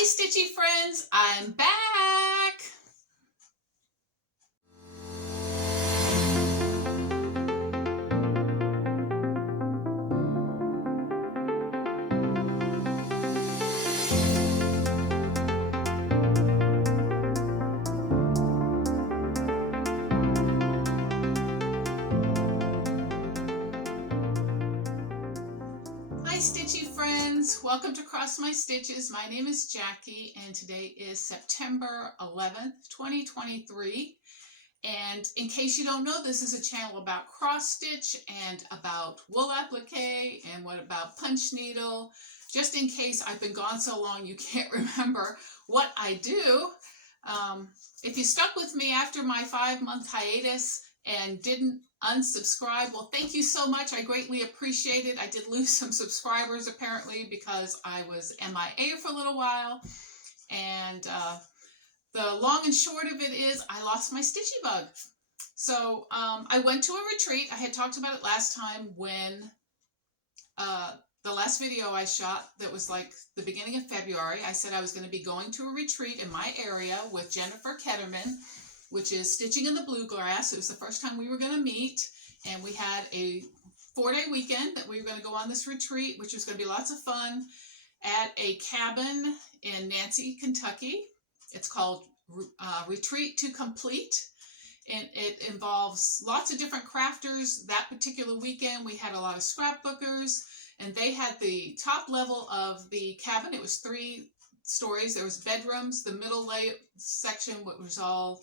Hi Stitchy friends, I'm back! Hi Stitchy friends, welcome to Cross My Stitches. My name is Jackie and today is September 11th, 2023. And in case you don't know, this is a channel about cross stitch and about wool applique and what about punch needle. Just in case I've been gone so long you can't remember what I do. If you stuck with me after my 5-month hiatus and didn't unsubscribe, well, thank you so much. I greatly appreciate it. I did lose some subscribers apparently because I was MIA for a little while. And the long and short of it is I lost my stitchy bug. So I went to a retreat. I had talked about it last time when the last video I shot that was like the beginning of February. I said I was going to be going to a retreat in my area with Jennifer Ketterman, which is Stitching in the Bluegrass. It was the first time we were going to meet, and we had a 4-day weekend that we were going to go on this retreat, which was going to be lots of fun at a cabin in Nancy, Kentucky. It's called Retreat to Complete, and it involves lots of different crafters. That particular weekend we had a lot of scrapbookers, and they had the top level of the cabin. It was 3 stories. There was bedrooms, the middle section was all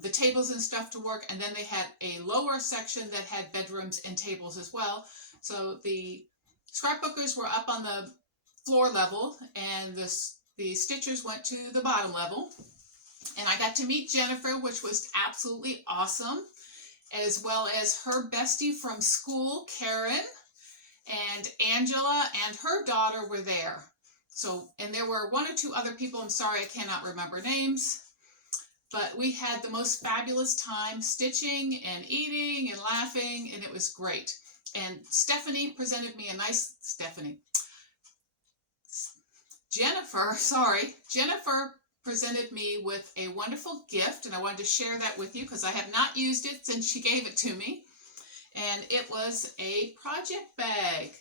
the tables and stuff to work, and then they had a lower section that had bedrooms and tables as well. So the scrapbookers were up on the floor level, and the stitchers went to the bottom level. And I got to meet Jennifer, which was absolutely awesome, as well as her bestie from school, Karen, and Angela and her daughter were there. So, and there were 1 or 2 other people. I'm sorry, I cannot remember names. But we had the most fabulous time stitching and eating and laughing, and it was great. And Jennifer presented me with a wonderful gift, and I wanted to share that with you because I have not used it since she gave it to me. And it was a project bag,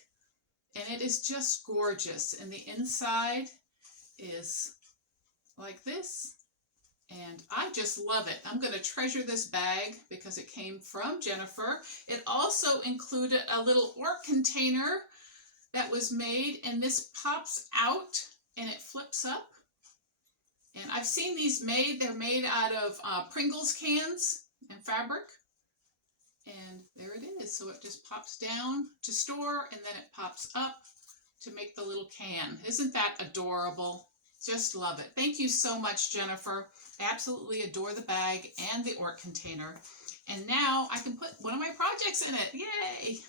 and it is just gorgeous. And the inside is like this. And I just love it. I'm going to treasure this bag because it came from Jennifer. It also included a little orc container that was made, and this pops out and it flips up. And I've seen these made. They're made out of Pringles cans and fabric. And there it is. So it just pops down to store, and then it pops up to make the little can. Isn't that adorable? Just love it. Thank you so much, Jennifer. I absolutely adore the bag and the orc container. And now I can put one of my projects in it. Yay!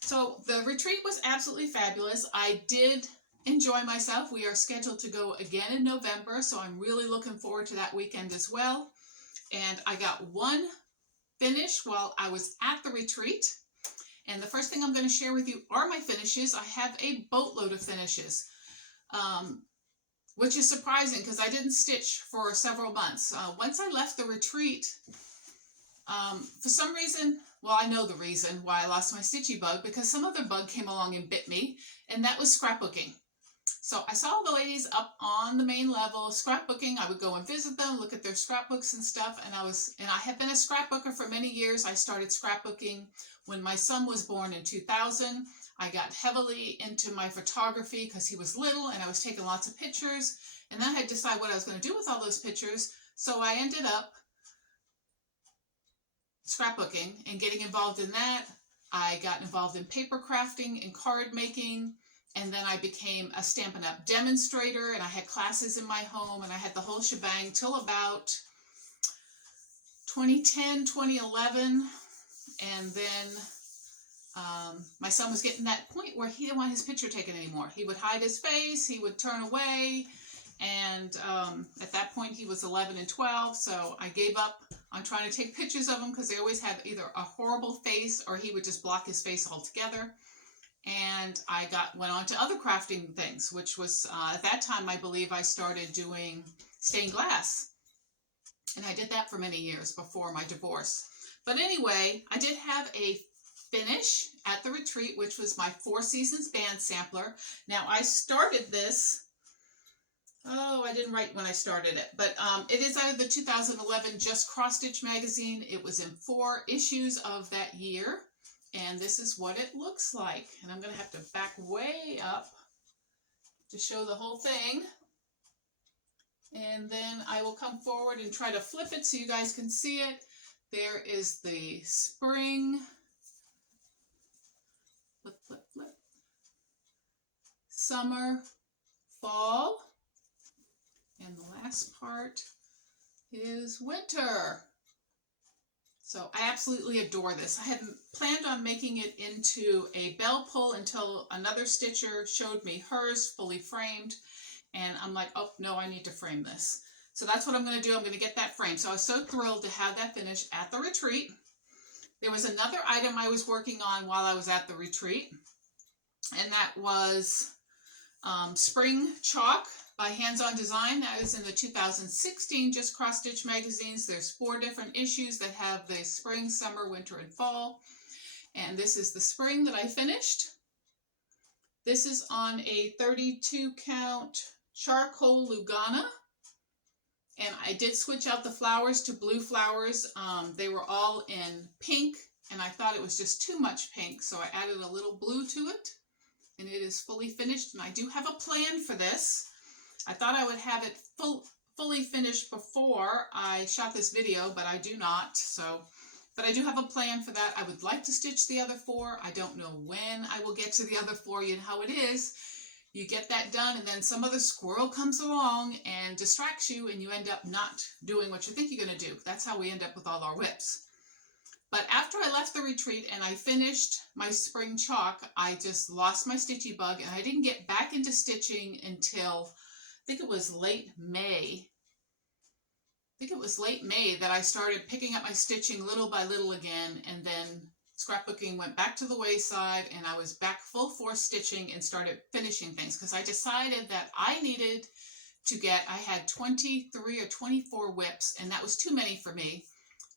So the retreat was absolutely fabulous. I did enjoy myself. We are scheduled to go again in November, so I'm really looking forward to that weekend as well. And I got one finish while I was at the retreat. And the first thing I'm going to share with you are my finishes. I have a boatload of finishes. Which is surprising because I didn't stitch for several months. Once I left the retreat, for some reason, well, I know the reason why I lost my stitchy bug, because some other bug came along and bit me, and that was scrapbooking. So I saw the ladies up on the main level scrapbooking. I would go and visit them, look at their scrapbooks and stuff, and I have been a scrapbooker for many years. I started scrapbooking when my son was born in 2000. I got heavily into my photography because he was little and I was taking lots of pictures, and then I had to decide what I was going to do with all those pictures. So I ended up scrapbooking and getting involved in that. I got involved in paper crafting and card making, and then I became a Stampin' Up! Demonstrator, and I had classes in my home, and I had the whole shebang till about 2010, 2011, and then my son was getting that point where he didn't want his picture taken anymore. He would hide his face, he would turn away, and at that point he was 11 and 12, so I gave up on trying to take pictures of him because they always have either a horrible face or he would just block his face altogether. and I went on to other crafting things, which was at that time I believe I started doing stained glass, and I did that for many years before my divorce. But anyway, I did have a finish at the retreat, which was my Four Seasons band sampler. Now I started this, oh, I didn't write when I started it, but it is out of the 2011 Just Cross Stitch magazine. It was in 4 issues of that year, and this is what it looks like. And I'm going to have to back way up to show the whole thing. And then I will come forward and try to flip it so you guys can see it. There is the spring, flip, flip, flip, summer, fall, and the last part is winter. So I absolutely adore this. I had planned on making it into a bell pull until another stitcher showed me hers fully framed. And I'm like, oh, no, I need to frame this. So that's what I'm going to do. I'm going to get that framed. So I was so thrilled to have that finished at the retreat. There was another item I was working on while I was at the retreat, and that was Spring Chalk by Hands On Design. That is in the 2016 Just Cross Stitch magazines. There's 4 different issues that have the spring, summer, winter, and fall. And this is the spring that I finished. This is on a 32 count charcoal Lugana, and I did switch out the flowers to blue flowers. They were all in pink, and I thought it was just too much pink, so I added a little blue to it, and it is fully finished. And I do have a plan for this. I thought I would have it fully finished before I shot this video, but I do not. But I do have a plan for that. I would like to stitch the other 4. I don't know when I will get to the other 4. You know how it is. You get that done, and then some other squirrel comes along and distracts you, and you end up not doing what you think you're going to do. That's how we end up with all our whips. But after I left the retreat and I finished my spring chalk, I just lost my stitchy bug, and I didn't get back into stitching until, I think it was late May. That I started picking up my stitching little by little again, and then scrapbooking went back to the wayside, and I was back full force stitching and started finishing things because I decided that I needed to I had 23 or 24 whips, and that was too many for me.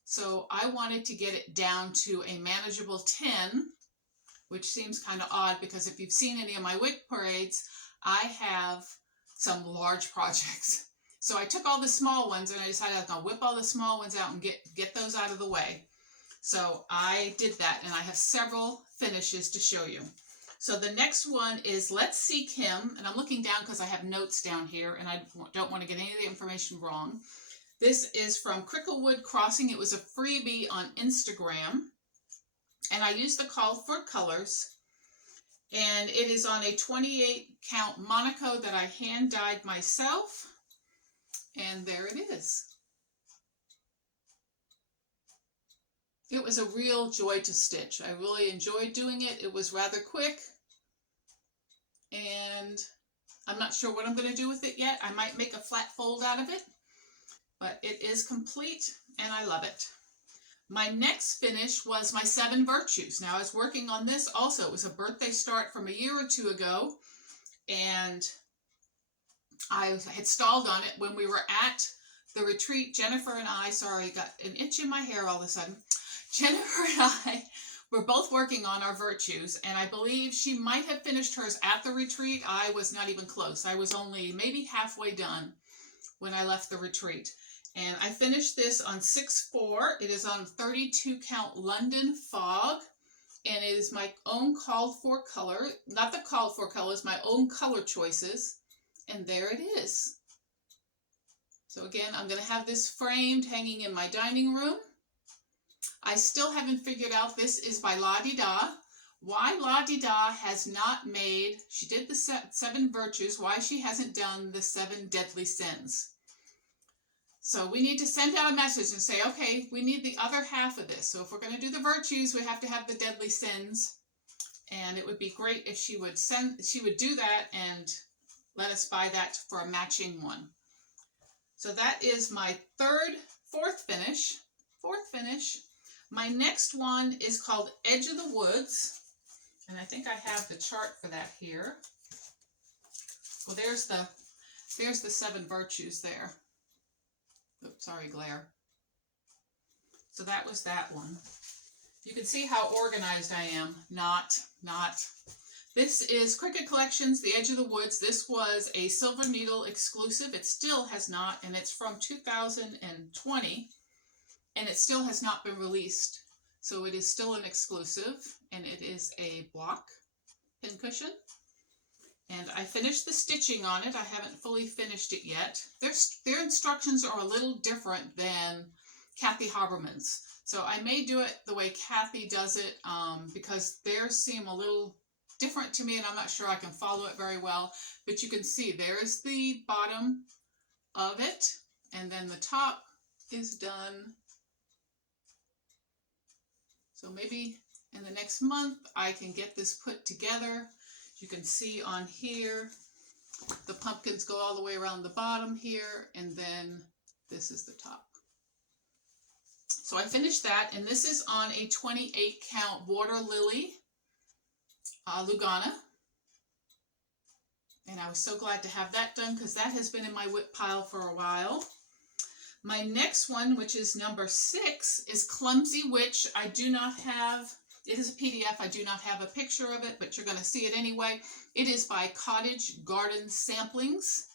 So I wanted to get it down to a manageable 10, which seems kind of odd because if you've seen any of my whip parades, I have some large projects. So I took all the small ones and I decided I was going to whip all the small ones out and get those out of the way. So I did that, and I have several finishes to show you. So the next one is Let's Seek Him, and I'm looking down because I have notes down here and I don't want to get any of the information wrong. This is from Cricklewood Crossing. It was a freebie on Instagram, and I used the call for colors, and it is on a 28 count Monaco that I hand dyed myself. And there it is. It was a real joy to stitch. I really enjoyed doing it. It was rather quick, and I'm not sure what I'm going to do with it yet. I might make a flat fold out of it, but it is complete, and I love it. My next finish was my 7 Virtues. Now, I was working on this also. It was a birthday start from a year or 2 ago, and I had stalled on it when we were at the retreat. Jennifer and I, sorry, got an itch in my hair all of a sudden. Jennifer and I were both working on our Virtues, and I believe she might have finished hers at the retreat. I was not even close. I was only maybe halfway done when I left the retreat. And I finished this on 6/4. It is on 32 count London Fog, and it is my own called for color. Not the called for colors, my own color choices. And there it is. So again, I'm going to have this framed, hanging in my dining room. I still haven't figured out, this is by La Di Da. Why La Di Da has not made, she did the 7 Virtues, why she hasn't done the 7 Deadly Sins. So we need to send out a message and say, okay, we need the other half of this. So if we're going to do the Virtues, we have to have the Deadly Sins. And it would be great if she would do that and let us buy that for a matching one. So that is my fourth finish. My next one is called Edge of the Woods. And I think I have the chart for that here. Well, there's the 7 virtues there. Oops, sorry, glare. So that was that one. You can see how organized I am. Not. This is Cricut Collections, The Edge of the Woods. This was a Silver Needle exclusive. It still has not, and it's from 2020, and it still has not been released. So it is still an exclusive, and it is a block pincushion. And I finished the stitching on it. I haven't fully finished it yet. Their instructions are a little different than Kathy Haberman's. So I may do it the way Kathy does it because theirs seem a little different to me, and I'm not sure I can follow it very well. But you can see there's the bottom of it, and then the top is done. So maybe in the next month I can get this put together. You can see on here the pumpkins go all the way around the bottom here, and then this is the top. So I finished that, and this is on a 28 count water lily Lugana. And I was so glad to have that done because that has been in my whip pile for a while. My next one, which is number 6, is Clumsy Witch. I do not have, it is a PDF. I do not have a picture of it, but you're going to see it anyway. It is by Cottage Garden Samplings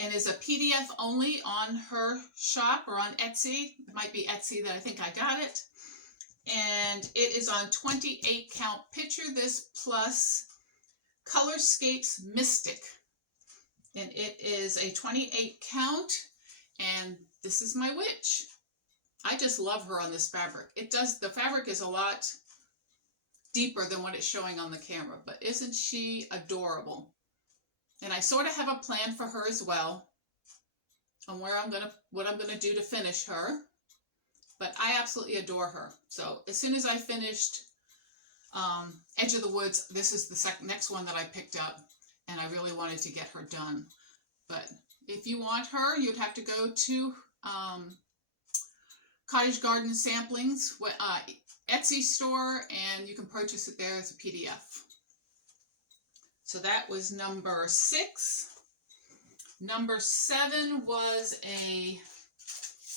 and is a PDF only on her shop or on Etsy. It might be Etsy that I think I got it. And it is on 28 count Picture This Plus Colorscapes Mystic. And it is a 28 count, and this is my witch. I just love her on this fabric. The fabric is a lot deeper than what it's showing on the camera, but isn't she adorable? And I sort of have a plan for her as well on what I'm gonna do to finish her. But I absolutely adore her. So as soon as I finished Edge of the Woods, this is the next one that I picked up, and I really wanted to get her done. But if you want her, you'd have to go to Cottage Garden Samplings Etsy store, and you can purchase it there as a PDF. So that was number 6. Number 7 was a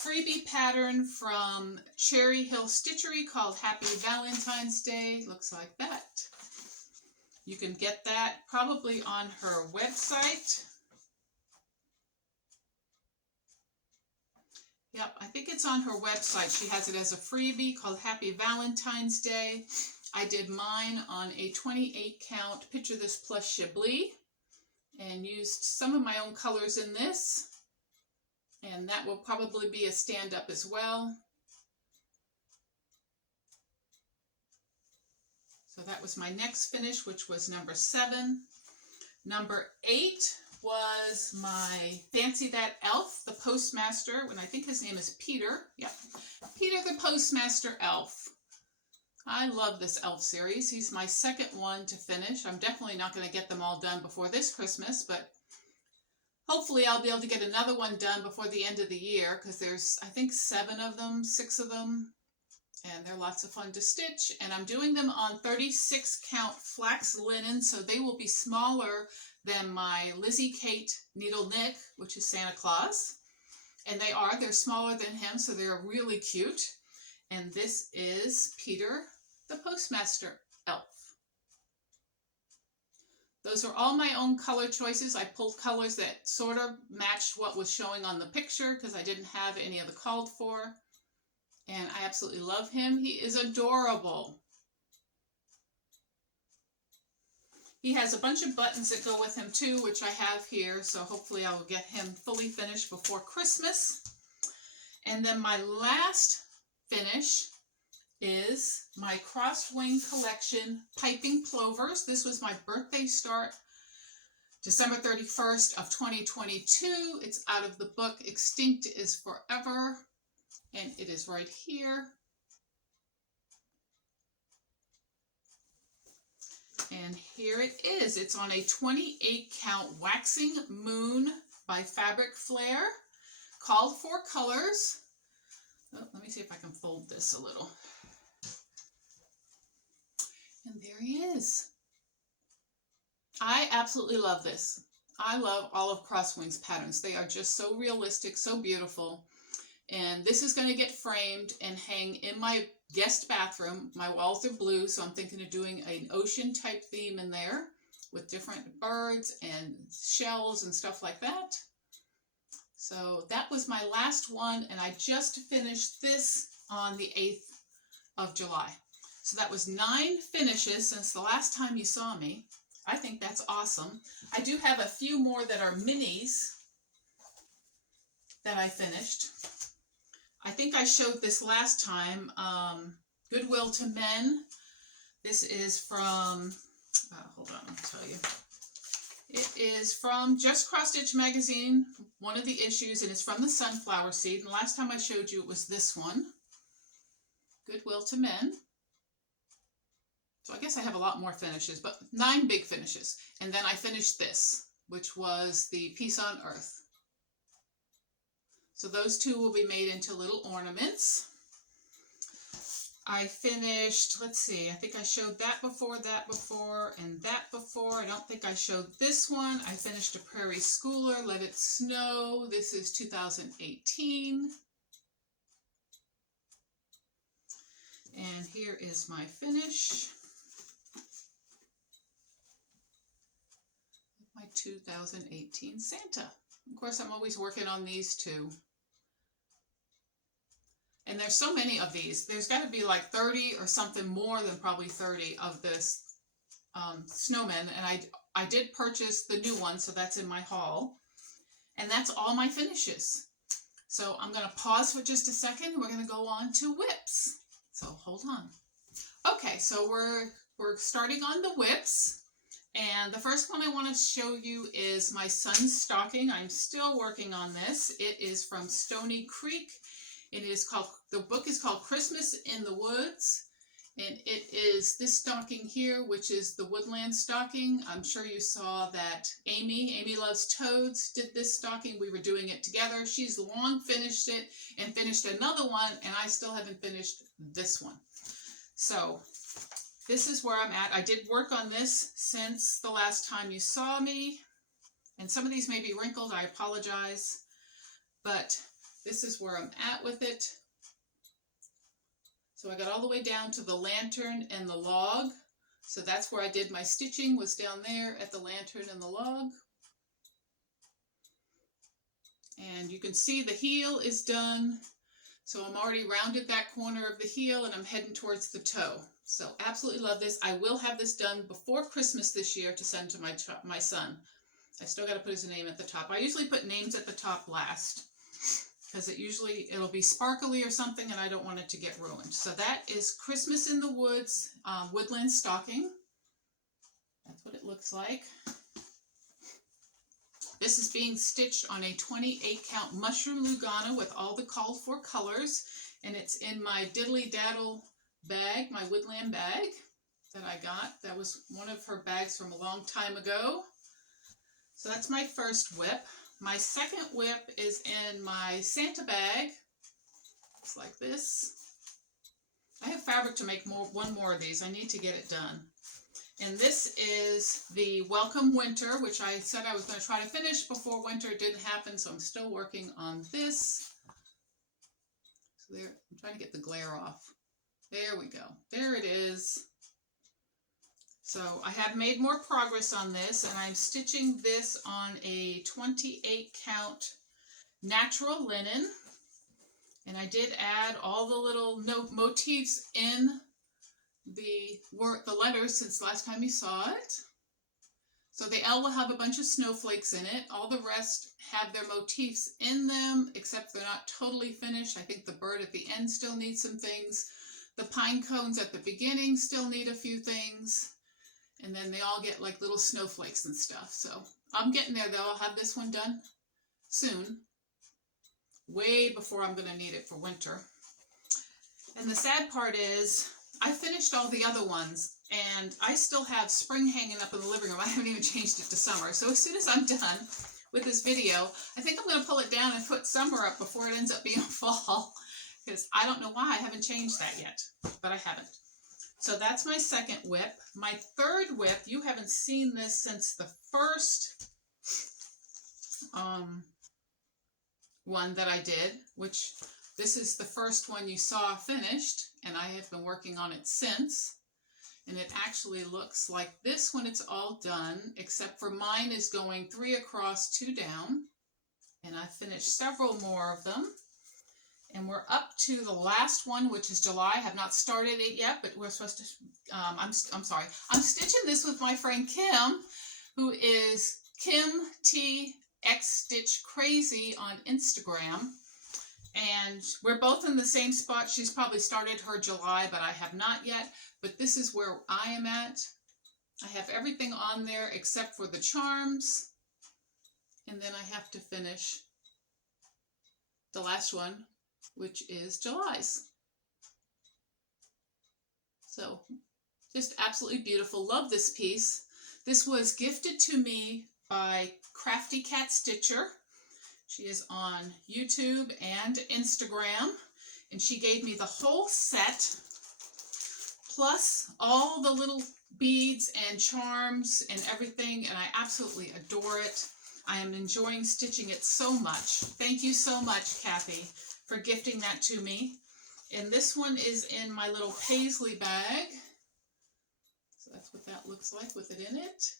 freebie pattern from Cherry Hill Stitchery called Happy Valentine's Day. Looks like that. You can get that probably on her website. Yep, I think it's on her website. She has it as a freebie called Happy Valentine's Day. I did mine on a 28 count Picture This Plus Chablis and used some of my own colors in this. And that will probably be a stand-up as well. So that was my next finish, which was number 7. Number 8 was my Fancy That Elf, the Postmaster, and I think his name is Peter. Yep, Peter the Postmaster Elf. I love this elf series. He's my second one to finish. I'm definitely not going to get them all done before this Christmas, but hopefully I'll be able to get another one done before the end of the year because there's, I think, 7 of them, 6 of them, and they're lots of fun to stitch. And I'm doing them on 36 count flax linen, so they will be smaller than my Lizzie Kate Needle Knit, which is Santa Claus. And they're smaller than him, so they're really cute. And this is Peter the Postmaster Elf. Those are all my own color choices. I pulled colors that sort of matched what was showing on the picture because I didn't have any of the called for. And I absolutely love him. He is adorable. He has a bunch of buttons that go with him too, which I have here. So hopefully I will get him fully finished before Christmas. And then my last finish is my Crosswing Collection Piping Plovers. This was my birthday start, December 31st of 2022. It's out of the book Extinct is Forever, and it is right here. And here it is. It's on a 28 count Waxing Moon by Fabric Flair, called for colors. Oh, let me see if I can fold this a little. And there he is. I absolutely love this. I love Olive Crosswings patterns. They are just so realistic, so beautiful. And this is going to get framed and hang in my guest bathroom. My walls are blue, so I'm thinking of doing an ocean type theme in there with different birds and shells and stuff like that. So that was my last one, and I just finished this on the 8th of July. So that was 9 finishes since the last time you saw me. I think that's awesome. I do have a few more that are minis that I finished. I think I showed this last time, Goodwill to Men. This is from, hold on, I'll tell you. It is from Just Cross Stitch magazine, one of the issues, and it's from the sunflower seed. And the last time I showed you, it was this one, Goodwill to Men. So I guess I have a lot more finishes, but 9 big finishes. And then I finished this, which was the Peace on Earth. So those 2 will be made into little ornaments. I finished, let's see, I think I showed that before, and that before. I don't think I showed this one. I finished a Prairie Schooler, Let It Snow. This is 2018. And here is my finish. My 2018 Santa. Of course, I'm always working on these too. And there's so many of these. There's got to be like 30 or something more than probably 30 of this snowmen. And I did purchase the new one, so that's in my haul. And that's all my finishes. So I'm going to pause for just a second. We're going to go on to whips. So hold on. Okay, so we're starting on the whips. And the first one I want to show you is my son's stocking. I'm still working on this. It is from Stony Creek. It is called, the book is called Christmas in the Woods. And it is this stocking here, which is the woodland stocking. I'm sure you saw that Amy Loves Toads, did this stocking. We were doing it together. She's long finished it and finished another one, and I still haven't finished this one. So this is where I'm at. I did work on this since the last time you saw me. And some of these may be wrinkled. I apologize. But this is where I'm at with it. So I got all the way down to the lantern and the log. So that's where I did my stitching, was down there at the lantern and the log. And you can see the heel is done. So I'm already rounded that corner of the heel and I'm heading towards the toe. So absolutely love this. I will have this done before Christmas this year to send to my son. I still got to put his name at the top. I usually put names at the top last, because it'll be sparkly or something and I don't want it to get ruined. So that is Christmas in the Woods woodland stocking. That's what it looks like. This is being stitched on a 28 count mushroom Lugana with all the called for colors, and it's in my diddly daddle bag, my woodland bag that I got. That was one of her bags from a long time ago. So that's my first whip. My second whip is in my Santa bag. It's like this. I have fabric to make one more of these. I need to get it done. And this is the Welcome Winter, which I said I was going to try to finish before winter. It didn't happen, so I'm still working on this. So there, I'm trying to get the glare off. There we go. There it is. So I have made more progress on this, and I'm stitching this on a 28 count natural linen. And I did add all the little motifs in the letters since last time you saw it. So the L will have a bunch of snowflakes in it. All the rest have their motifs in them, except they're not totally finished. I think the bird at the end still needs some things. The pine cones at the beginning still need a few things. And then they all get like little snowflakes and stuff. So I'm getting there though. I'll have this one done soon. Way before I'm going to need it for winter. And the sad part is I finished all the other ones and I still have spring hanging up in the living room. I haven't even changed it to summer. So as soon as I'm done with this video, I think I'm going to pull it down and put summer up before it ends up being fall. Because I don't know why I haven't changed that yet. But I haven't. So that's my second whip. My third whip, you haven't seen this since the first one that I did, which this is the first one you saw finished, and I have been working on it since. And it actually looks like this when it's all done, except for mine is going 3 across, 2 down. And I finished several more of them. And we're up to the last one, which is July. I have not started it yet, but we're supposed to, I'm sorry. I'm stitching this with my friend Kim, who is Kim T X Stitch Crazy on Instagram. And we're both in the same spot. She's probably started her July, but I have not yet. But this is where I am at. I have everything on there except for the charms. And then I have to finish the last one, which is July's. So just absolutely beautiful. Love this piece. This was gifted to me by Crafty Cat Stitcher. She is on YouTube and Instagram, and she gave me the whole set plus all the little beads and charms and everything, and I absolutely adore it. I am enjoying stitching it so much. Thank you so much, Kathy, for gifting that to me. And this one is in my little paisley bag. So that's what that looks like with it in it.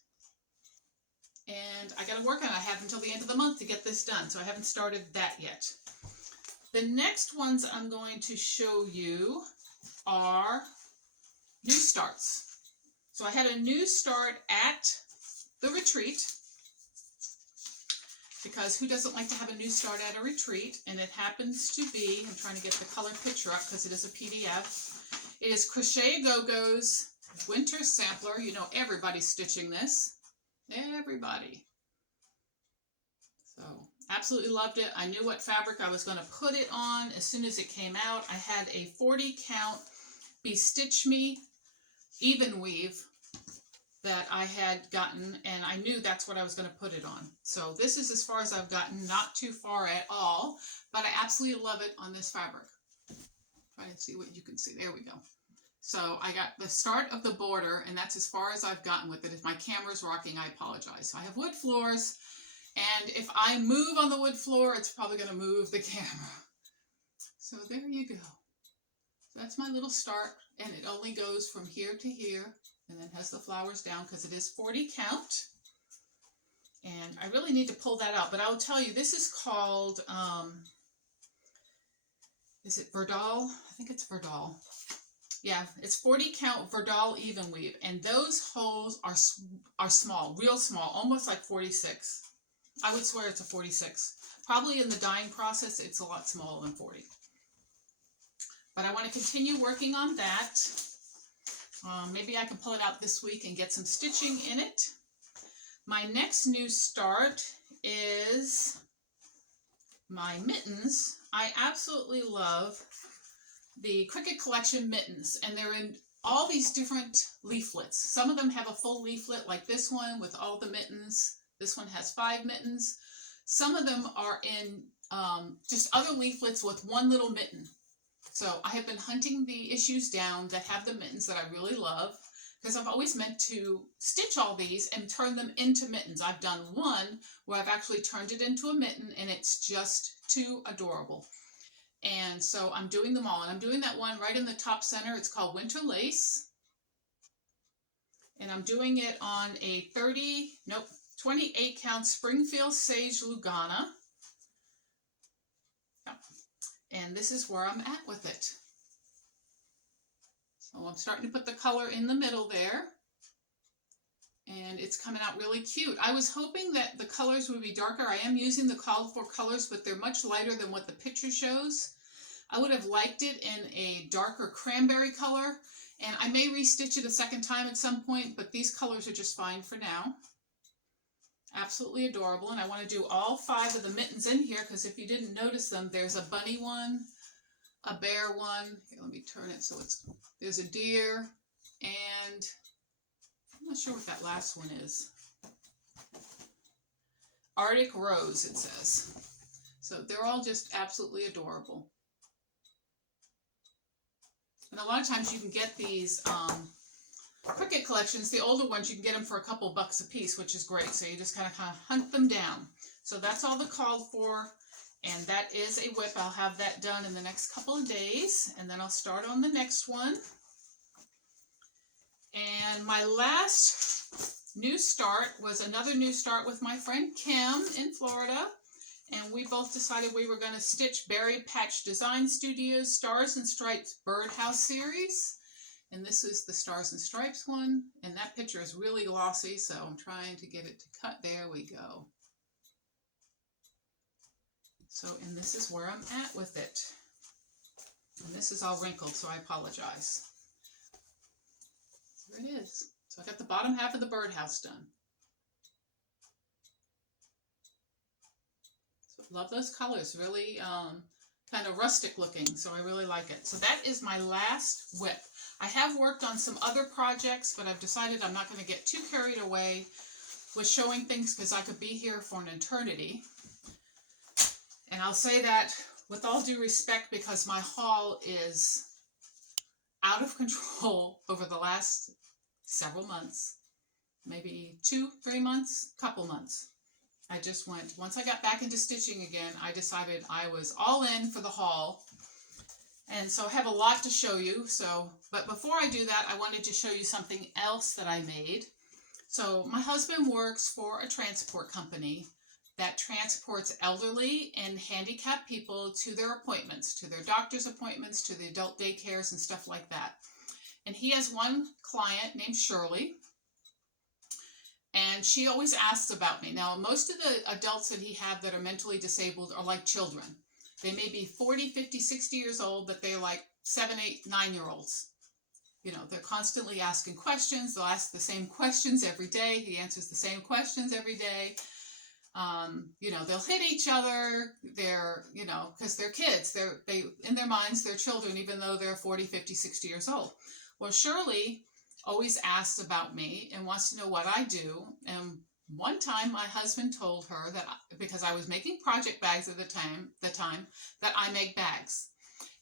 And I got to work on it. I have until the end of the month to get this done, so I haven't started that yet. The next ones I'm going to show you are new starts. So I had a new start at the retreat, because who doesn't like to have a new start at a retreat? And it happens to be, I'm trying to get the color picture up because it is a PDF. It is Crochet Go-Go's Winter Sampler. You know, everybody's stitching this. Everybody. So absolutely loved it. I knew what fabric I was going to put it on as soon as it came out. I had a 40 count Bestitch Me even weave that I had gotten, and I knew that's what I was going to put it on. So this is as far as I've gotten, not too far at all, but I absolutely love it on this fabric. Try to see what you can see. There we go. So I got the start of the border, and that's as far as I've gotten with it. If my camera's rocking, I apologize. So I have wood floors, and if I move on the wood floor, it's probably going to move the camera. So there you go. So that's my little start, and it only goes from here to here, and then has the flowers down because it is 40 count. And I really need to pull that out, but I will tell you, this is called, is it Verdal? I think it's Verdal. Yeah, it's 40 count Verdal even weave, and those holes are small, real small, almost like 46. I would swear it's a 46. Probably in the dyeing process, it's a lot smaller than 40. But I want to continue working on that. Maybe I can pull it out this week and get some stitching in it. My next new start is my mittens. I absolutely love the Cricut Collection mittens, and they're in all these different leaflets. Some of them have a full leaflet like this one with all the mittens. This one has 5 mittens. Some of them are in just other leaflets with one little mitten. So I have been hunting the issues down that have the mittens that I really love, because I've always meant to stitch all these and turn them into mittens. I've done one where I've actually turned it into a mitten, and it's just too adorable. And so I'm doing them all, and I'm doing that one right in the top center. It's called Winter Lace, and I'm doing it on a 28 count Springfield Sage Lugana. And this is where I'm at with it. So I'm starting to put the color in the middle there, and it's coming out really cute. I was hoping that the colors would be darker. I am using the called for colors, but they're much lighter than what the picture shows. I would have liked it in a darker cranberry color, and I may restitch it a second time at some point, but these colors are just fine for now. Absolutely adorable, and I want to do all 5 of the mittens in here, because if you didn't notice them, there's a bunny one, a bear one. Here, let me turn it so there's a deer, and I'm not sure what that last one is. Arctic Rose, it says. So they're all just absolutely adorable. And a lot of times you can get these Cricut collections, the older ones, you can get them for a couple bucks a piece, which is great. So you just kind of hunt them down. So that's all they're called for. And that is a whip. I'll have that done in the next couple of days. And then I'll start on the next one. And my last new start was another new start with my friend Kim in Florida. And we both decided we were going to stitch Berry Patch Design Studios Stars and Stripes Birdhouse series. And this is the Stars and Stripes one. And that picture is really glossy, so I'm trying to get it to cut. There we go. So, and this is where I'm at with it. And this is all wrinkled, so I apologize. There it is. So I got the bottom half of the birdhouse done. So love those colors, really kind of rustic looking, so I really like it. So that is my last whip. I have worked on some other projects, but I've decided I'm not going to get too carried away with showing things because I could be here for an eternity. And I'll say that with all due respect because my haul is out of control over the last several months, maybe 2-3 months, couple months. I just went, once I got back into stitching again, I decided I was all in for the haul. And so I have a lot to show you. But before I do that, I wanted to show you something else that I made. So my husband works for a transport company that transports elderly and handicapped people to their appointments, to their doctor's appointments, to the adult daycares and stuff like that. And he has one client named Shirley. And she always asks about me. Now, most of the adults that he have that are mentally disabled are like children. They may be 40, 50, 60 years old, but they're like 7, 8, 9-year-olds. You know, they're constantly asking questions. They'll ask the same questions every day. He answers the same questions every day. You know, they'll hit each other. They're, you know, because they're kids. They in their minds, they're children, even though they're 40, 50, 60 years old. Well, Shirley always asks about me and wants to know what I do. And one time my husband told her that because I was making project bags at the time that I make bags.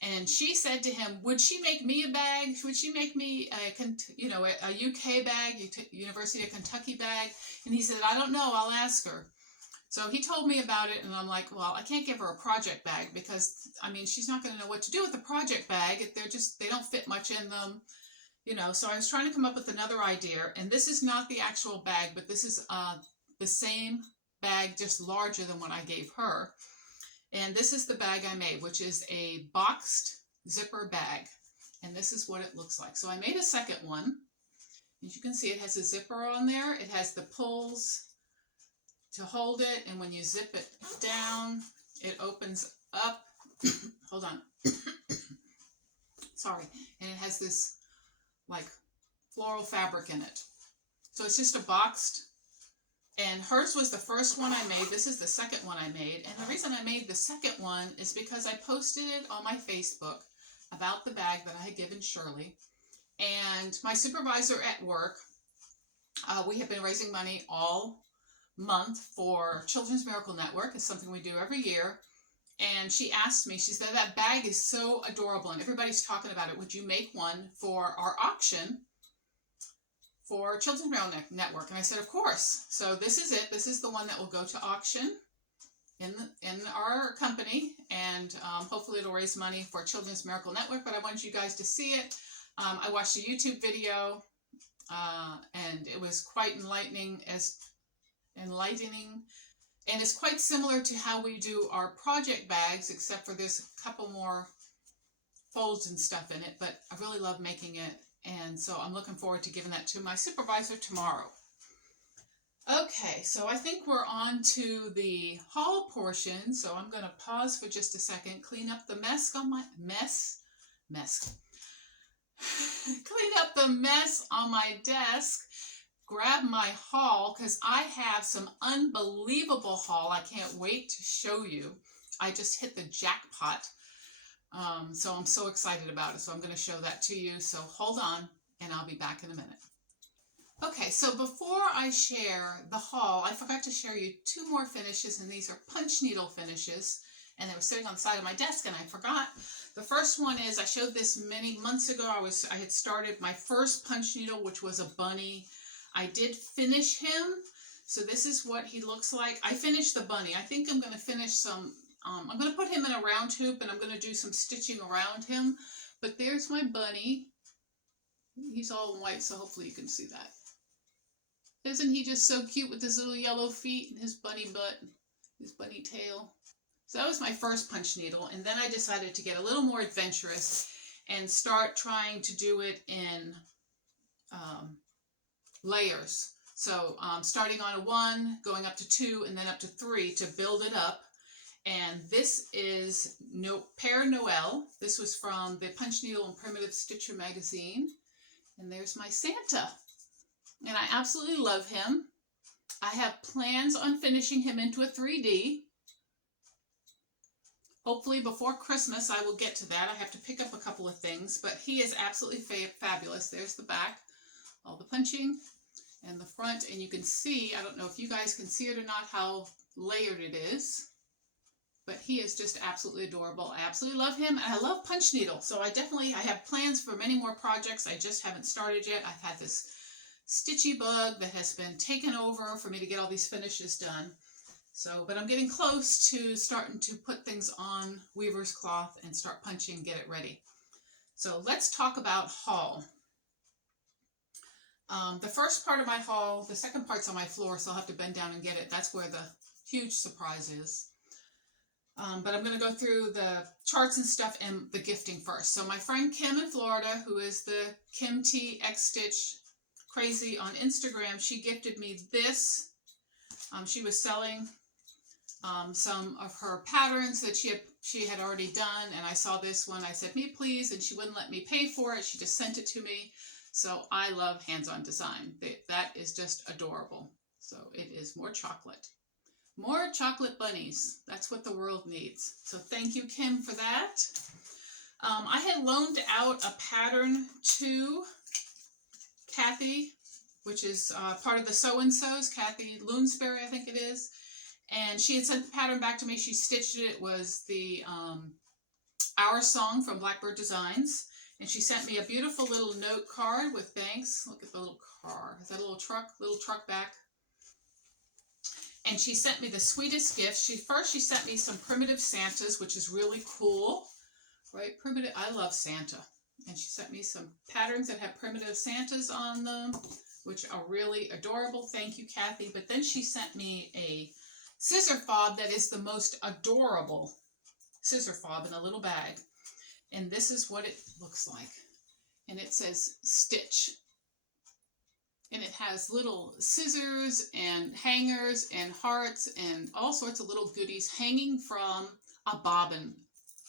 And she said to him, would she make me a bag? Would she make me a UK bag, University of Kentucky bag? And he said, I don't know, I'll ask her. So he told me about it, and I'm like, well, I can't give her a project bag because, I mean, she's not going to know what to do with the project bag. They don't fit much in them. You know, so I was trying to come up with another idea, and this is not the actual bag, but this is the same bag, just larger than what I gave her. And this is the bag I made, which is a boxed zipper bag. And this is what it looks like. So I made a second one. As you can see, it has a zipper on there. It has the pulls to hold it, and when you zip it down, it opens up. Hold on. Sorry. And it has this like floral fabric in it. So it's just a boxed, and hers was the first one I made. This is the second one I made. And the reason I made the second one is because I posted it on my Facebook about the bag that I had given Shirley. And my supervisor at work, we have been raising money all month for Children's Miracle Network. It's something we do every year. And she asked me, she said, that bag is so adorable and everybody's talking about it. Would you make one for our auction for Children's Miracle Network? And I said, of course. So this is it. This is the one that will go to auction in our company. And hopefully it'll raise money for Children's Miracle Network. But I wanted you guys to see it. I watched a YouTube video and it was quite enlightening. And it's quite similar to how we do our project bags, except for there's a couple more folds and stuff in it, but I really love making it. And so I'm looking forward to giving that to my supervisor tomorrow. Okay, so I think we're on to the haul portion. So I'm going to pause for just a second, clean up the mess on my clean up the mess on my desk. Grab my haul because I have some unbelievable haul. I can't wait to show you. I just hit the jackpot. So I'm so excited about it. So I'm going to show that to you. So hold on and I'll be back in a minute. Okay, so before I share the haul, I forgot to share you 2 more finishes, and these are punch needle finishes. and they were sitting on the side of my desk and I forgot. The first one is, I showed this many months ago. I had started my first punch needle, which was a bunny. I did finish him, so this is what he looks like. I finished the bunny. I think I'm going to finish some, I'm going to put him in a round hoop and I'm going to do some stitching around him. But there's my bunny. He's all white, so hopefully you can see that. Isn't he just so cute with his little yellow feet and his bunny butt, his bunny tail? So that was my first punch needle, and then I decided to get a little more adventurous and start trying to do it in layers. So starting on a 1, going up to 2, and then up to 3 to build it up. And this is Père Noël. This was from the Punch Needle and Primitive Stitcher magazine. And there's my Santa. And I absolutely love him. I have plans on finishing him into a 3D. Hopefully before Christmas I will get to that. I have to pick up a couple of things, but he is absolutely fabulous. There's the back, all the punching, and the front. And you can see, I don't know if you guys can see it or not, how layered it is. But he is just absolutely adorable. I absolutely love him, and I love punch needle. So I have plans for many more projects. I just haven't started yet. I've had this stitchy bug that has been taken over for me to get all these finishes done. So, but I'm getting close to starting to put things on weaver's cloth and start punching, get it ready. So let's talk about haul. The first part of my haul, the second part's on my floor, so I'll have to bend down and get it. That's where the huge surprise is. But I'm going to go through the charts and stuff and the gifting first. So my friend Kim in Florida, who is the Kim T X Stitch Crazy on Instagram, she gifted me this. She was selling some of her patterns that she had already done, and I saw this one. I said, "Me please," and she wouldn't let me pay for it. She just sent it to me. So I love hands-on design. That is just adorable. So it is more chocolate. More chocolate bunnies. That's what the world needs. So thank you, Kim, for that. I had loaned out a pattern to Kathy, which is part of the So-and-So's, Kathy Loonsberry, I think it is. And she had sent the pattern back to me. She stitched it. It was the Our Song from Blackbird Designs. And she sent me a beautiful little note card with thanks. Look at the little car. Is that a little truck back? And she sent me the sweetest gift. She sent me some primitive Santas, which is really cool. Right? Primitive. I love Santa. And she sent me some patterns that have primitive Santas on them, which are really adorable. Thank you, Kathy. But then she sent me a scissor fob that is the most adorable scissor fob in a little bag. And this is what it looks like. And it says Stitch. And it has little scissors and hangers and hearts and all sorts of little goodies hanging from a bobbin,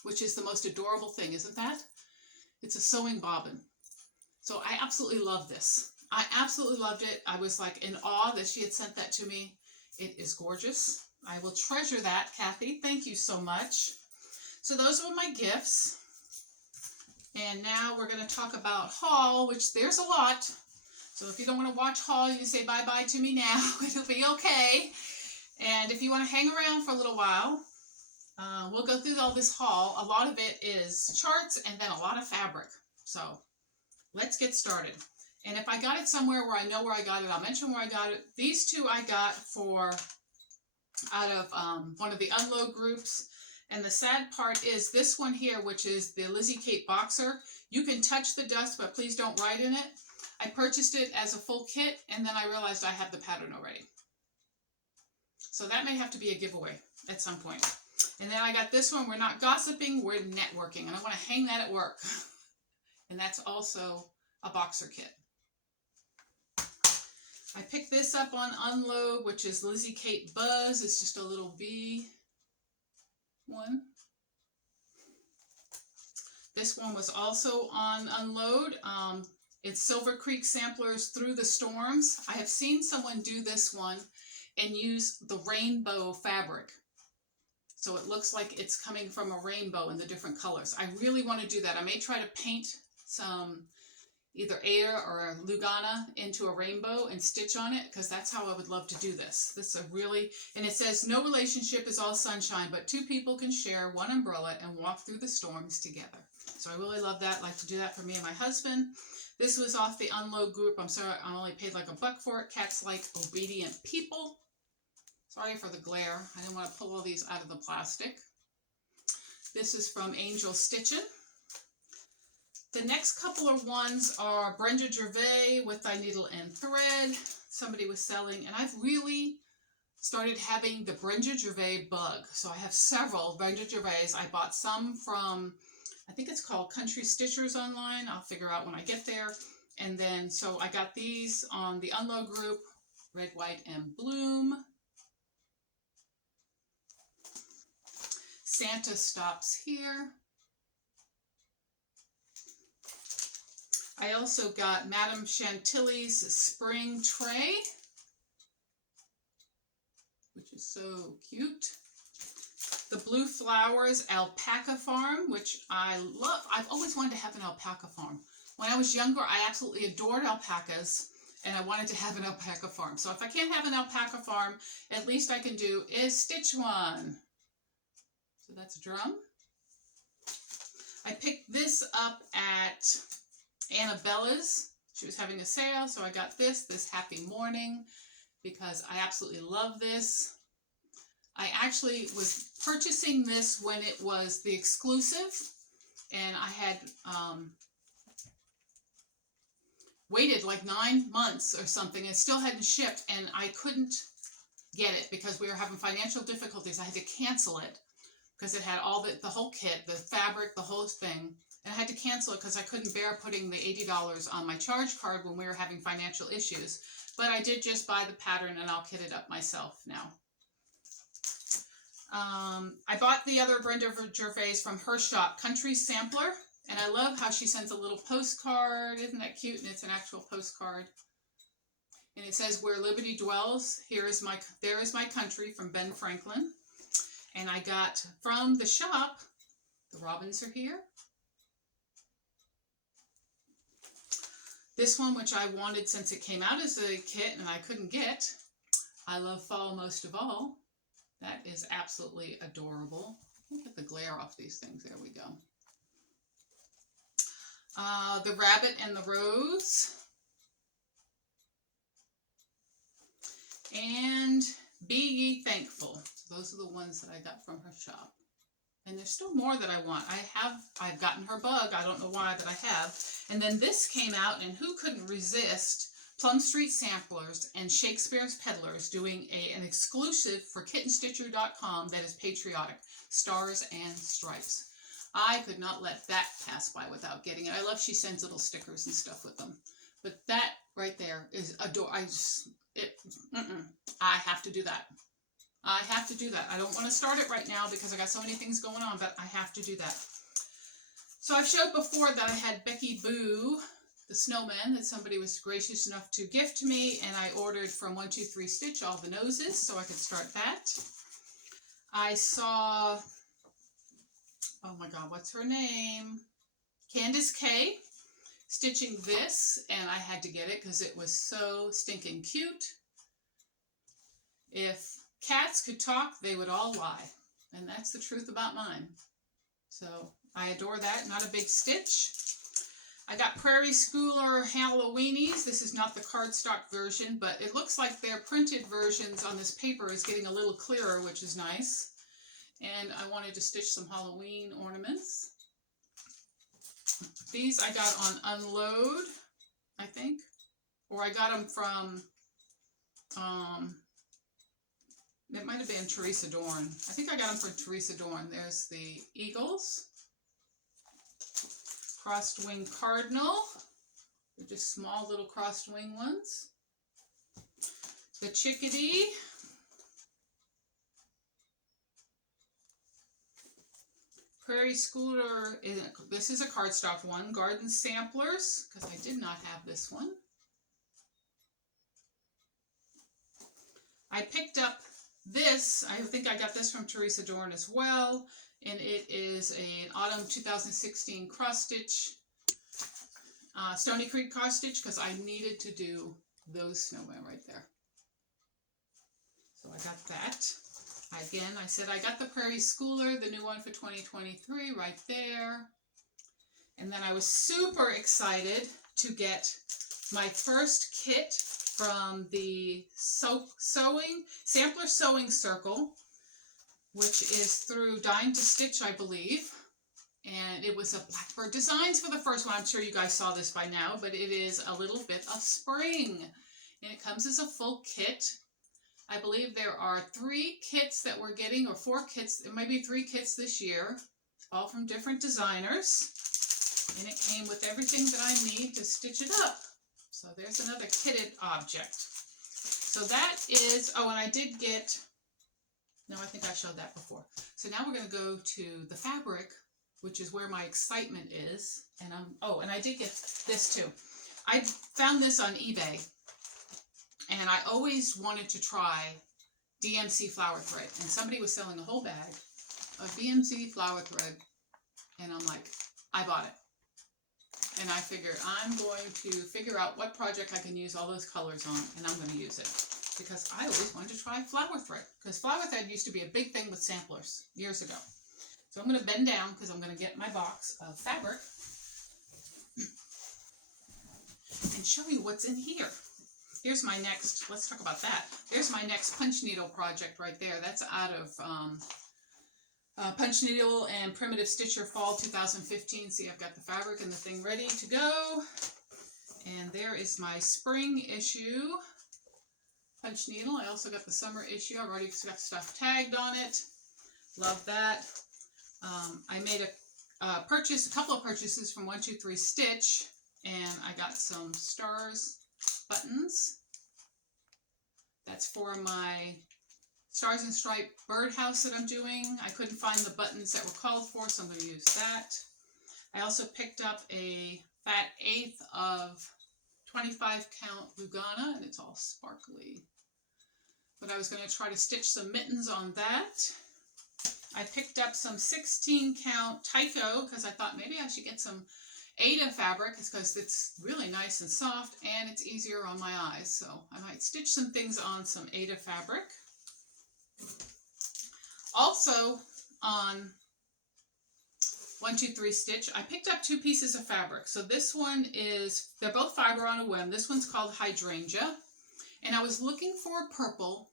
which is the most adorable thing, isn't that? It's a sewing bobbin. So I absolutely love this. I absolutely loved it. I was like in awe that she had sent that to me. It is gorgeous. I will treasure that, Kathy. Thank you so much. So those were my gifts. And now we're going to talk about haul, which there's a lot. So if you don't want to watch haul, you can say bye-bye to me now. It'll be okay. And if you want to hang around for a little while, we'll go through all this haul. A lot of it is charts and then a lot of fabric. So let's get started. And if I got it somewhere where I know where I got it, I'll mention where I got it. These two I got out of one of the unload groups. And the sad part is this one here, which is the Lizzie Kate Boxer. You can touch the dust, but please don't write in it. I purchased it as a full kit, and then I realized I have the pattern already. So that may have to be a giveaway at some point. And then I got this one. We're not gossiping, we're networking. And I want to hang that at work. And that's also a boxer kit. I picked this up on Unload, which is Lizzie Kate Buzz. It's just a little bee one. This one was also on Unload. It's Silver Creek Samplers Through the Storms. I have seen someone do this one and use the rainbow fabric. So it looks like it's coming from a rainbow in the different colors. I really want to do that. I may try to paint some either Ayer or Lugana into a rainbow and stitch on it, because that's how I would love to do this. This is a really, and it says no relationship is all sunshine, but two people can share one umbrella and walk through the storms together. So I really love that. I like to do that for me and my husband. This was off the Unload group. I'm sorry, I only paid like $1 for it. Cats like obedient people. Sorry for the glare. I didn't want to pull all these out of the plastic. This is from Angel Stitchin'. The next couple of ones are Brenda Gervais with Thy Needle and Thread. Somebody was selling, and I've really started having the Brenda Gervais bug. So I have several Brenda Gervais. I bought some from, I think it's called Country Stitchers online. I'll figure out when I get there. And then, so I got these on the Unload group, Red, White, and Bloom. Santa Stops Here. I also got Madame Chantilly's Spring Tray, which is so cute. The Blue Flowers Alpaca Farm, which I love. I've always wanted to have an alpaca farm. When I was younger, I absolutely adored alpacas, and I wanted to have an alpaca farm. So if I can't have an alpaca farm, at least I can do is stitch one. So that's a drum. I picked this up at Annabella's. She was having a sale, so I got this Happy Morning, because I absolutely love this. I actually was purchasing this when it was the exclusive, and I had waited like 9 months or something and still hadn't shipped, and I couldn't get it because we were having financial difficulties. I had to cancel it because it had all the whole kit, the fabric, the whole thing. And I had to cancel it because I couldn't bear putting the $80 on my charge card when we were having financial issues. But I did just buy the pattern, and I'll kit it up myself now. I bought the other Brenda Gervais from her shop, Country Sampler. And I love how she sends a little postcard. Isn't that cute? And it's an actual postcard. And it says, "Where Liberty Dwells, there is my country," from Ben Franklin. And I got from the shop, the robins are here. This one, which I wanted since it came out as a kit and I couldn't get, I Love Fall Most of All. That is absolutely adorable. Look at the glare off these things. There we go. The Rabbit and the Rose. And Be Ye Thankful. So those are the ones that I got from her shop. And there's still more that I want. I've gotten her bug. I don't know why, but I have. And then this came out, and who couldn't resist Plum Street Samplers and Shakespeare's Peddlers doing an exclusive for kittenstitcher.com that is patriotic. Stars and Stripes. I could not let that pass by without getting it. I love she sends little stickers and stuff with them. But that right there is adorable. I have to do that. I have to do that. I don't want to start it right now because I got so many things going on, but I have to do that. So I've showed before that I had Becky Boo, the snowman, that somebody was gracious enough to gift to me, and I ordered from 123 Stitch all the noses so I could start that. I saw, oh my God, what's her name? Candace K stitching this, and I had to get it because it was so stinking cute. If cats could talk, they would all lie. And that's the truth about mine. So I adore that. Not a big stitch. I got Prairie Schooler Halloweenies. This is not the cardstock version, but it looks like their printed versions on this paper is getting a little clearer, which is nice. And I wanted to stitch some Halloween ornaments. These I got on Unload, I think. Or I got them from, it might have been Teresa Dorn. I think I got them from Teresa Dorn. There's the Eagles. Crossed Wing Cardinal. They're just small little crossed wing ones. The Chickadee. Prairie Schooler. This is a cardstock one. Garden Samplers, because I did not have this one. I picked up this, I think I got this from Teresa Dorn as well, and it is an autumn 2016 cross stitch Stony Creek cross stitch because I needed to do those snowmen right there. So I got that. Again, I said I got the Prairie Schooler, the new one for 2023 right there. And then I was super excited to get my first kit from the Sampler Sewing Circle, which is through Dime to Stitch, I believe. And it was a Blackbird Designs for the first one. I'm sure you guys saw this by now, but it is a little bit of spring. And it comes as a full kit. I believe there are 3 kits that we're getting, or 4 kits. It might be 3 kits this year, all from different designers. And it came with everything that I need to stitch it up. So there's another kitted object. So that is, oh, and I did get, no, I think I showed that before. So now we're going to go to the fabric, which is where my excitement is. And and I did get this too. I found this on eBay. And I always wanted to try DMC flower thread. And somebody was selling a whole bag of DMC flower thread. And I'm like, I bought it. And I figured I'm going to figure out what project I can use all those colors on. And I'm going to use it. Because I always wanted to try flower thread. Because flower thread used to be a big thing with samplers years ago. So I'm going to bend down because I'm going to get my box of fabric. And show you what's in here. Here's my next, let's talk about that. There's my next punch needle project right there. That's out of Punch Needle and Primitive Stitcher Fall 2015. See, I've got the fabric and the thing ready to go. And there is my spring issue punch needle. I also got the summer issue. I've already got stuff tagged on it. Love that. I made a couple of purchases from 123 Stitch. And I got some stars buttons. That's for my Stars and Stripe birdhouse that I'm doing. I couldn't find the buttons that were called for, so I'm going to use that. I also picked up a fat 1/8 of 25 count Lugana, and it's all sparkly. But I was going to try to stitch some mittens on that. I picked up some 16 count Tyco because I thought maybe I should get some Ada fabric because it's really nice and soft and it's easier on my eyes. So I might stitch some things on some Ada fabric. Also on 123 Stitch, I picked up 2 pieces of fabric. So this one is, they're both fiber on a whim. This one's called Hydrangea. And I was looking for a purple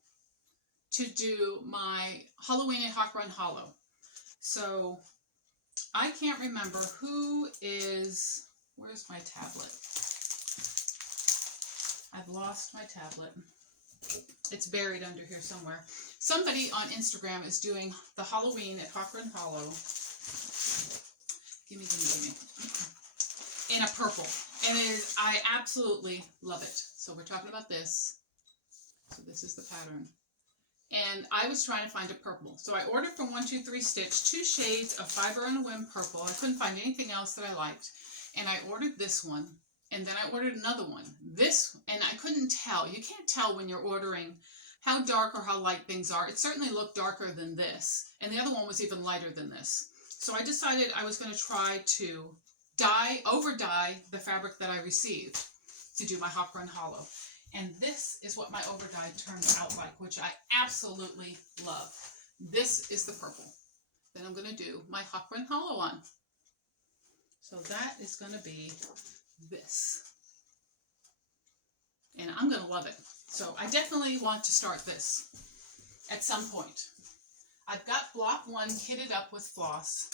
to do my Halloween at Hawk Run Hollow. So I can't remember who is, where's my tablet? I've lost my tablet. It's buried under here somewhere. Somebody on Instagram is doing the Halloween at Hawk Run Hollow. Gimme. In a purple. And it is, I absolutely love it. So we're talking about this. So this is the pattern. And I was trying to find a purple. So I ordered from 123 Stitch 2 shades of Fiber on a Whim purple. I couldn't find anything else that I liked. And I ordered this one. And then I ordered another one. This, and I couldn't tell. You can't tell when you're ordering how dark or how light things are. It certainly looked darker than this. And the other one was even lighter than this. So I decided I was going to try to over dye the fabric that I received to do my Hawk Run Hollow. And this is what my over dye turned out like, which I absolutely love. This is the purple. Then I'm going to do my Hawk Run Hollow on. So that is going to be this. And I'm going to love it. So I definitely want to start this at some point. I've got block 1 kitted up with floss.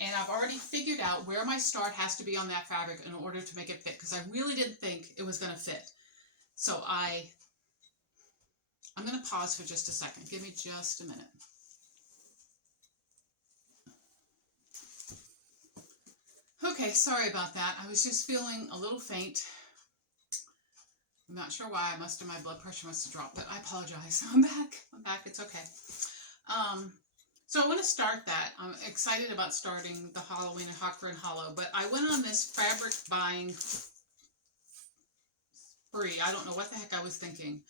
And I've already figured out where my start has to be on that fabric in order to make it fit. Because I really didn't think it was going to fit. So I'm going to pause for just a second. Give me just a minute. Okay, sorry about that. I was just feeling a little faint. I'm not sure why. My blood pressure must have dropped, but I apologize. I'm back. It's okay. So I want to start that. I'm excited about starting the Halloween and Hawk Run Hollow, but I went on this fabric buying spree. I don't know what the heck I was thinking,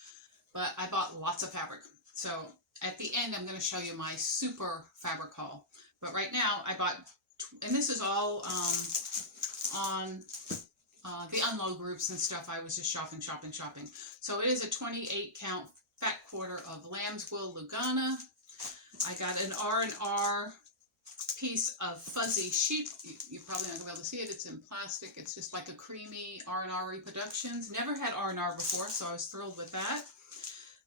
but I bought lots of fabric. So at the end, I'm going to show you my super fabric haul. But right now, I bought, and this is all on the unload groups and stuff. I was just shopping. So it is a 28 count fat quarter of lamb's wool Lugana. I got an R&R piece of fuzzy sheep. You're probably not going to be able to see it. It's in plastic. It's just like a creamy R&R Reproductions. Never had R&R before, so I was thrilled with that.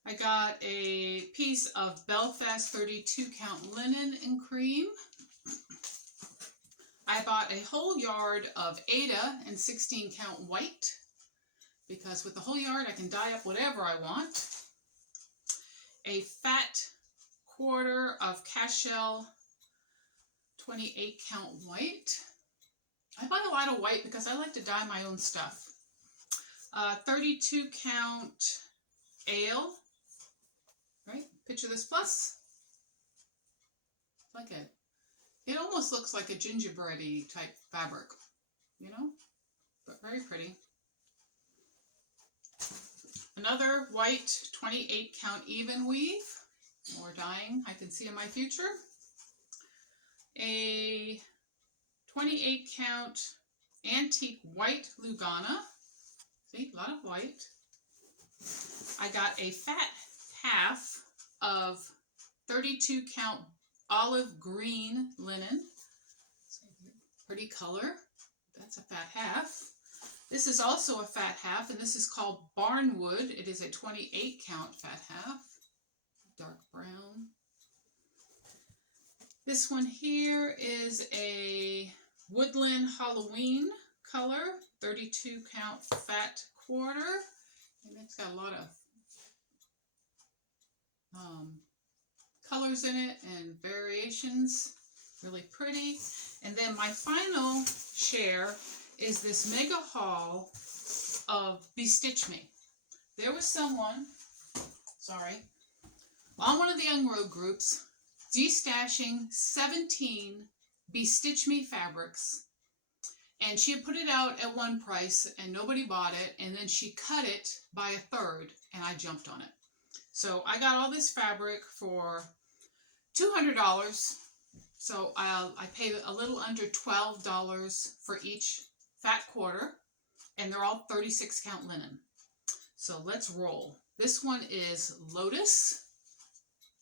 I got a piece of Belfast 32 count linen in cream. I bought a whole yard of Ada in 16 count white, because with the whole yard I can dye up whatever I want. A fat quarter of Cashel 28 count white. I buy a lot of white because I like to dye my own stuff. 32 count ale, right? Picture this plus. Like it almost looks like a gingerbready type fabric, you know, but very pretty. Another white 28 count even weave, more dyeing I can see in my future. A 28 count antique white Lugana, see, a lot of white. I got a fat half of 32 count olive green linen, pretty color. That's a fat half. This is also a fat half, and this is called Barnwood. It is a 28 count fat half, dark brown. This one here is a woodland Halloween color, 32 count fat quarter, and it's got a lot of colors in it and variations, really pretty. And then my final share is this mega haul of Bestitch Me. There was someone, on one of the unload groups, destashing 17 Bestitch Me fabrics, and she had put it out at one price and nobody bought it, and then she cut it by a third and I jumped on it. So I got all this fabric for $200. So I paid a little under $12 for each fat quarter, and they're all 36 count linen. So let's roll. This one is Lotus,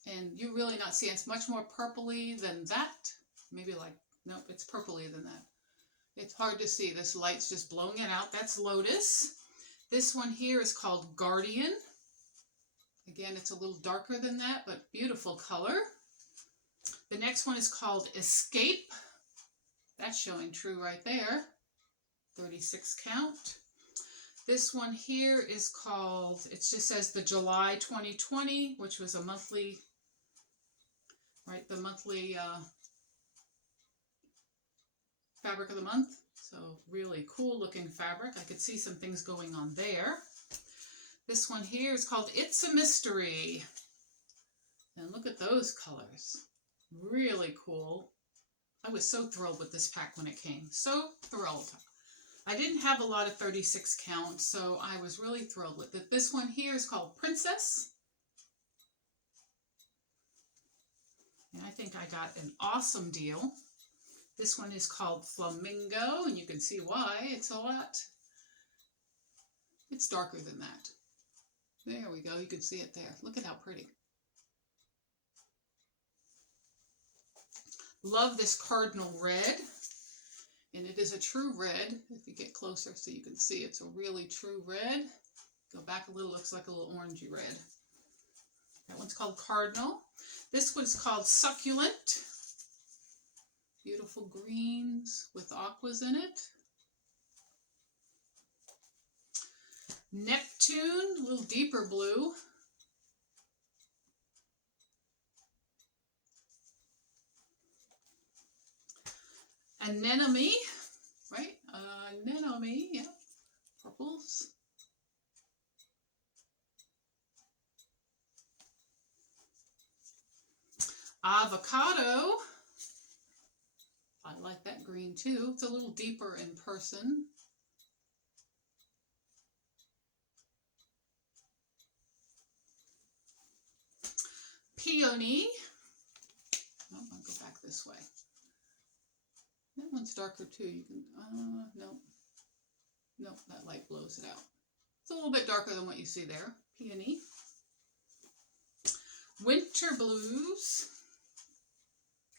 and you're really not seeing, it's much more purpley than that. Maybe like, nope, it's purpley than that. It's hard to see. This light's just blowing it out. That's Lotus. This one here is called Guardian. Again, it's a little darker than that, but beautiful color. The next one is called Escape. That's showing true right there. 36 count. This one here is called, it just says the July 2020, which was a monthly, right, the monthly fabric of the month. So really cool looking fabric. I could see some things going on there. This one here is called It's a Mystery. And look at those colors. Really cool. I was so thrilled with this pack when it came. So thrilled. I didn't have a lot of 36 count, so I was really thrilled with it. This one here is called Princess. And I think I got an awesome deal. This one is called Flamingo, and you can see why. It's darker than that. There we go. You can see it there. Look at how pretty. Love this cardinal red. And it is a true red. If you get closer so you can see, it's a really true red. Go back a little, looks like a little orangey red. That one's called Cardinal. This one's called Succulent. Beautiful greens with aquas in it. Neptune, a little deeper blue. Anemone, right? Anemone, yeah. Purples. Avocado. I like that green too. It's a little deeper in person. Peony. Oh, I'll go back this way. That one's darker too. You can, no, that light blows it out. It's a little bit darker than what you see there. Peony. Winter Blues.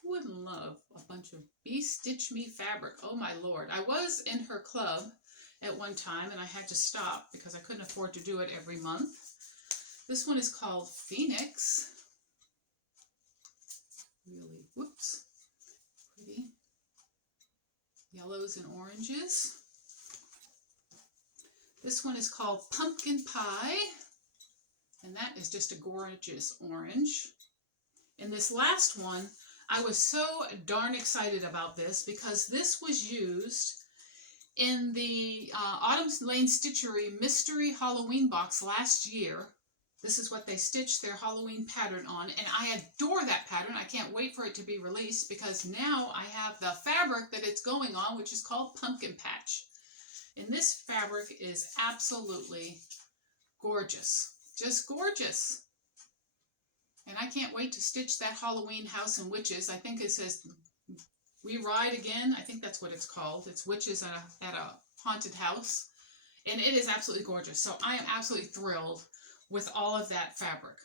Who wouldn't love a bunch of Bee Stitch Me fabric? Oh my lord. I was in her club at one time and I had to stop because I couldn't afford to do it every month. This one is called Phoenix. Really, whoops, pretty. Yellows and oranges. This one is called Pumpkin Pie, and that is just a gorgeous orange. And this last one, I was so darn excited about this because this was used in the Autumn Lane Stitchery Mystery Halloween box last year. This is what they stitched their Halloween pattern on, and I adore that pattern. I can't wait for it to be released because now I have the fabric that it's going on, which is called Pumpkin Patch. And this fabric is absolutely gorgeous, just gorgeous. And I can't wait to stitch that Halloween House and Witches. I think it says We Ride Again. I think that's what it's called. It's witches at a haunted house. And it is absolutely gorgeous. So I am absolutely thrilled with all of that fabric.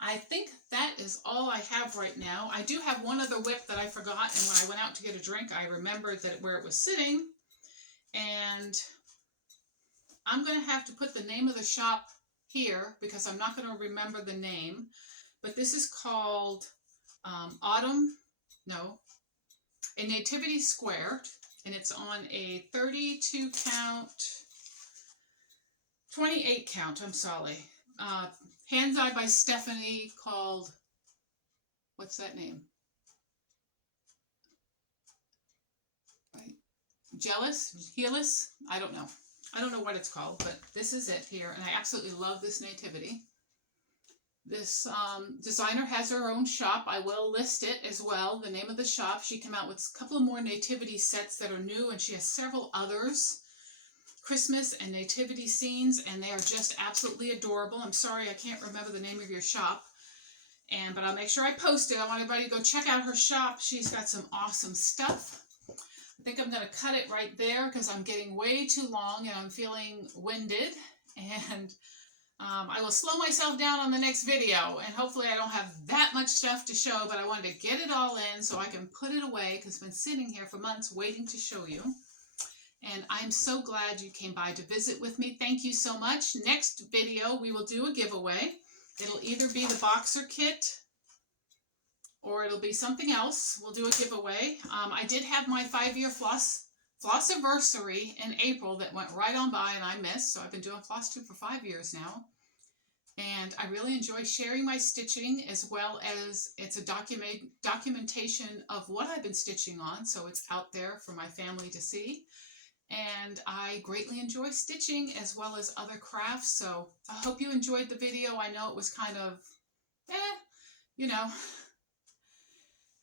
I think that is all I have right now. I do have one other whip that I forgot, and when I went out to get a drink, I remembered that where it was sitting. And I'm going to have to put the name of the shop here because I'm not going to remember the name. But this is called A Nativity Square, and it's on a 32 count, 28 count, I'm sorry. Hand-dyed by Stephanie, called, what's that name? Right. Healis? I don't know. I don't know what it's called, but this is it here, and I absolutely love this nativity. This designer has her own shop. I will list it as well, the name of the shop. She came out with a couple of more nativity sets that are new, and she has several others, Christmas and nativity scenes, and they are just absolutely adorable. I'm sorry I can't remember the name of your shop, but I'll make sure I post it. I want everybody to go check out her shop. She's got some awesome stuff. I think I'm going to cut it right there because I'm getting way too long and I'm feeling winded, and I will slow myself down on the next video, and hopefully I don't have that much stuff to show, but I wanted to get it all in so I can put it away because it's been sitting here for months waiting to show you. And I'm so glad you came by to visit with me. Thank you so much. Next video, we will do a giveaway. It'll either be the boxer kit or it'll be something else. We'll do a giveaway. I did have my 5-year flossiversary in April that went right on by and I missed. So I've been doing flosstube for 5 years now. And I really enjoy sharing my stitching, as well as it's a documentation of what I've been stitching on. So it's out there for my family to see. And I greatly enjoy stitching as well as other crafts. So I hope you enjoyed the video. I know it was kind of,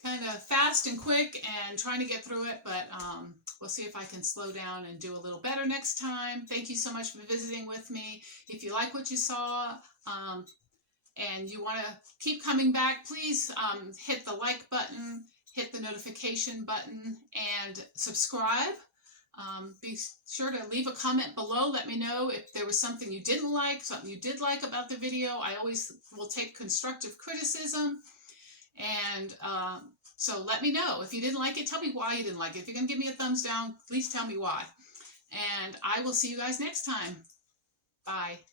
kind of fast and quick and trying to get through it, but we'll see if I can slow down and do a little better next time. Thank you so much for visiting with me. If you like what you saw and you want to keep coming back, please hit the like button, hit the notification button, and subscribe. Be sure to leave a comment below. Let me know if there was something you didn't like, something you did like about the video. I always will take constructive criticism. And so let me know. If you didn't like it, tell me why you didn't like it. If you're going to give me a thumbs down, please tell me why. And I will see you guys next time. Bye.